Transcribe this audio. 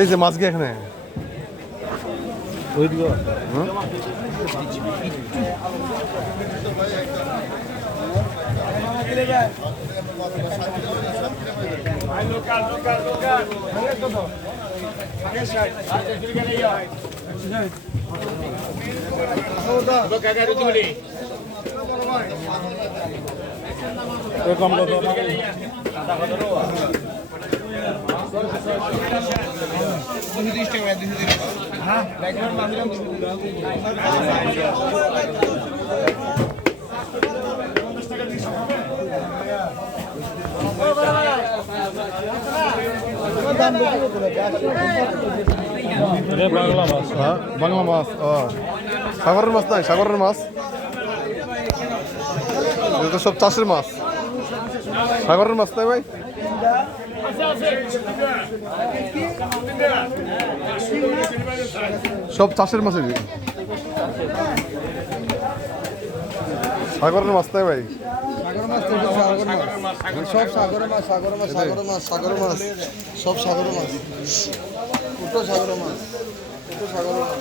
এই যে মাছ গিয়ে এখানে ওই দিকে কম বাংলা মাছ, হ্যাঁ বাংলা মাছ। ও সাগরের মাছ নাই, সাগরের মাছ তো সব চাষের মাছ। সাগরের মাছ নাই ভাই, সব চাষের মাছ। সাগরের মাছ নাই ভাই, সব সাগরের মাছ, সাগরের মাছ, সাগরের মাছ, সাগরের মাছ, সব সাগরের মাছ, দুটো সাগরের মাছ, দুটো সাগরের মাছ।